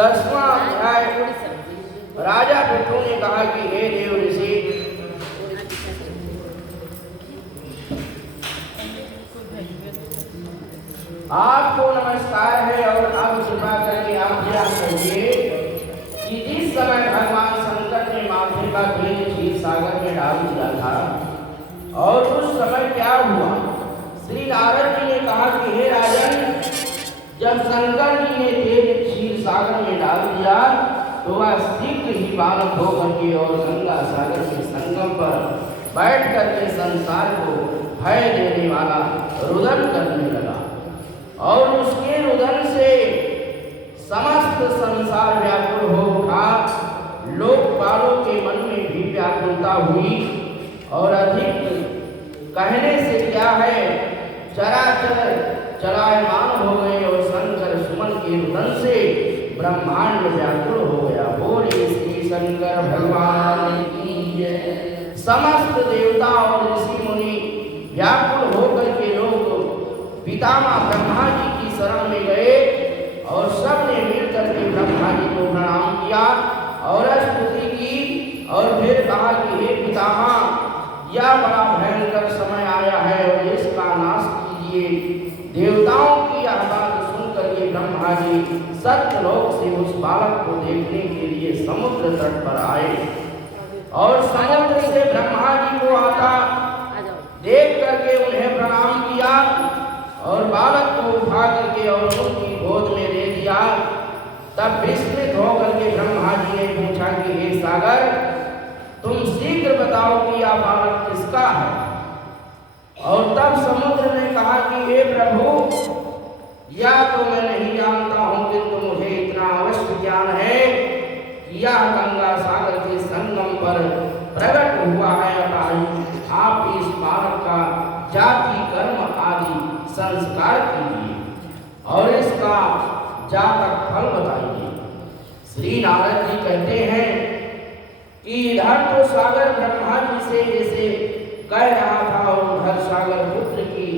10वां अध्याय। राजा पितृ ने कहा कि हे देव ऋषि, आपको नमस्कार है और अब कृपा करके आप क्या कहिए कि जिस समय भगवान शंकर ने माथे का तेल क्षीर सागर में डाल दिया था और उस समय क्या हुआ। श्री नारद जी ने कहा कि हे राजन, जब शंकर जी ने तेल क्षीर सागर में डाल दिया तो वह शीघ्र ही बालक होकर के और गंगा सागर के संगम पर बैठ करके संसार को भय देने वाला रुदन करने लगा और उसके रुदन से समस्त संसार व्याकुल हो उठा। लोकपालों के मन में भी व्याकुलता हुई और अधिक कहने से क्या है, चराचर चलायमान हो गए और शंकर सुमन के रुदन से ब्रह्मांड व्याकुल हो गया। बोलिए श्री शंकर भगवान की जय। समस्त देवता और ऋषि मुनि व्याकुल होकर के लोग पितामह ब्रह्मा जी की शरण में गए और सबने मिलकर के ब्रह्मा जी को प्रणाम किया और स्तुति की और फिर कहा कि हे पितामह, यह बड़ा भयंकर समय आया है और इसका नाश कीजिए। देवताओं की यह बात सुनकर के ब्रह्मा जी सत्यलोक से उस बालक को देखने के लिए समुद्र तट पर आए और समुद्र से ब्रह्मा जी को आता देख करके उन्हें प्रणाम किया और बालक को उठा करके और उनकी गोद में दे दिया। तब विस्मित होकर के ब्रह्मा जी ने पूछा कि हे सागर, तुम शीघ्र बताओ कि यह बालक किसका है। और तब समुद्र ने कहा कि हे प्रभु, या तो मैं नहीं जानता हूं, किंतु मुझे इतना अवश्य ज्ञान है कि यह गंगा सागर के संगम पर प्रकट हुआ है। आप इस बालक का जाति कर्म आदि संस्कार कीजिए और इसका जातक फल बताइए। श्री नारद जी कहते हैं कि इधर तो सागर ब्रह्मा जी से जैसे कह रहा था और उधर सागर पुत्र की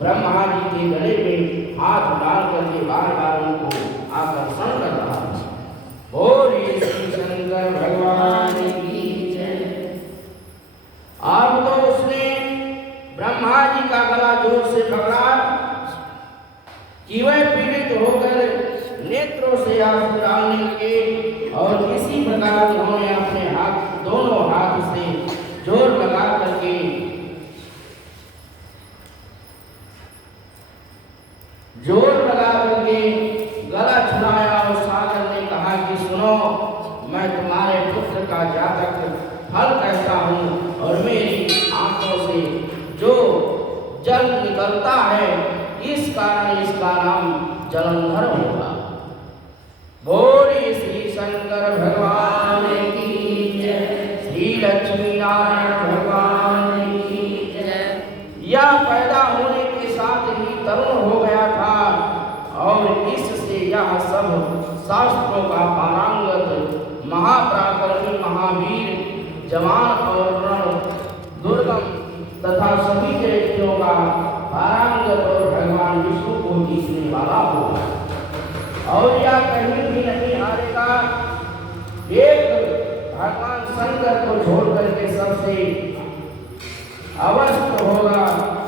ब्रह्मा जी के गले में हाथ डाल करके बार बार उनको आकर्षण कर रहा था। बोलिए श्री शंकर भगवान की जय। अब तो उसने ब्रह्मा जी का गला जोर से पकड़ा कि वह पीड़ित होकर नेत्रों से आंसू डालने लगे और किसी प्रकार उन्होंने अपने हाथ दोनों हाथ से जोर लगा करके गला छुड़ाया और सागर ने कहा कि सुनो, मैं तुम्हारे पुत्र का जातक फल कहता हूँ और मेरी आंखों से जो जल निकलता है इस कारण इसका नाम जलंधर होगा। बोलिए श्री शंकर भगवान की जय। श्री लक्ष्मी नारायण भगवान की जय। यह पैदा होने के साथ ही तरुण हो गया था और इससे यह सब शास्त्रों का पारंगत महापराक्रमी महावीर जवान और रण दुर्गम तथा सभी व्यक्तियों का पारंगत और भगवान विष्णु को जीतने वाला होगा और यह कहीं भी नहीं हारेगा। एक भगवान शंकर को छोड़ करके सबसे अवस्थ होगा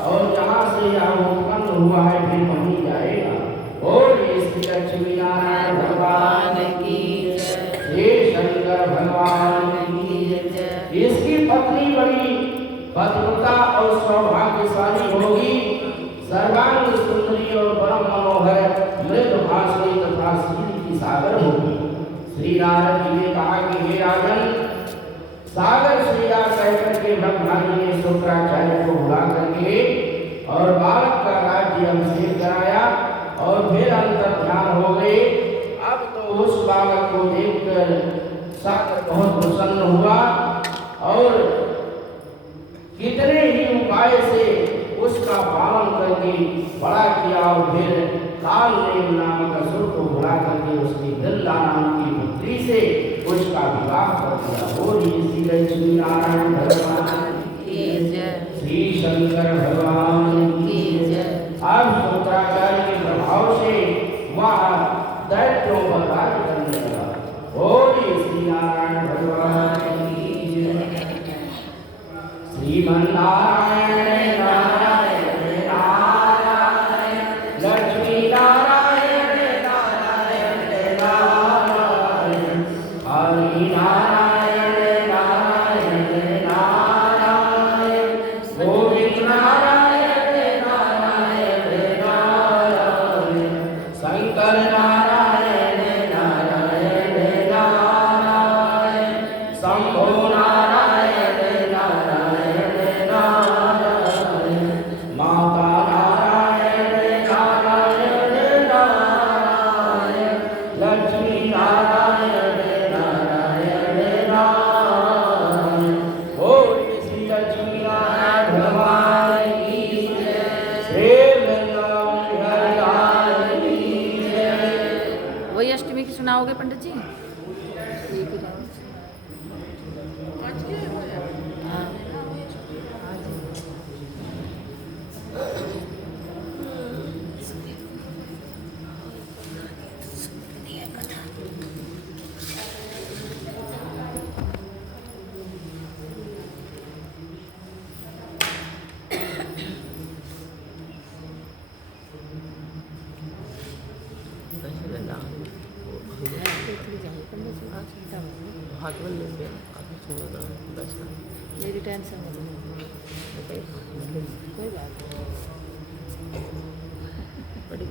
और जहाँ से यह उत्पन्न हुआ है फिर वहीं जाएगा। बोलिए श्री लक्ष्मी नारायण भगवान की जय। हे शंकर भगवान की जय। इसकी पत्नी बड़ी पतिव्रता और सौभाग्यशाली होगी, सर्वांग सुंदरी और परम मनोहर मृद भाषणी तथा श्री की सागर होगी। श्री नारद जी ने कहा कि हे राजन, सागर से या कहकर के ब्रह्मा जी ने शुक्राचार्य को बुला करके और बालक का राज्य अभिषेक कराया और फिर अंतर ध्यान हो गए। अब तो उस बालक को देखकर सागर बहुत प्रसन्न हुआ और कितने ही उपाय से उसका पालन करके बड़ा किया और फिर कालनेम नामक असुर को बुला करके उसकी गंगा नाम की पुत्री से उसका विवाह कर दिया। बोलिए श्री लक्ष्मी नारायण भगवान की जय। श्री शंकर भगवान की जय। अब शुक्राचार्य के प्रभाव से वह दैत्यों पर राज्य करने नारायण नारायण नारायण लक्ष्मी नारायण नारायण नारायण हरि नारायण नारायण नारायण गोविंद नारायण नारायण नारायण शंकर नारायण नारायण नारायण शंभो नारायण नारायण नारायण माता नारायण नारायण नारायण लक्ष्मी नारायण नारायण नारायण बोल श्री लक्ष्मी नारायण भगवान की जय श्री वृंदावन बिहारी लाल की जय। वही अष्टमी की सुनाओगे पंडित जी? एक ही टाइम। हाँ। मेरी टेंशन नहीं, कोई बात नहीं। बड़ी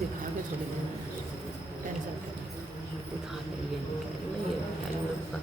दिखा के चले गए।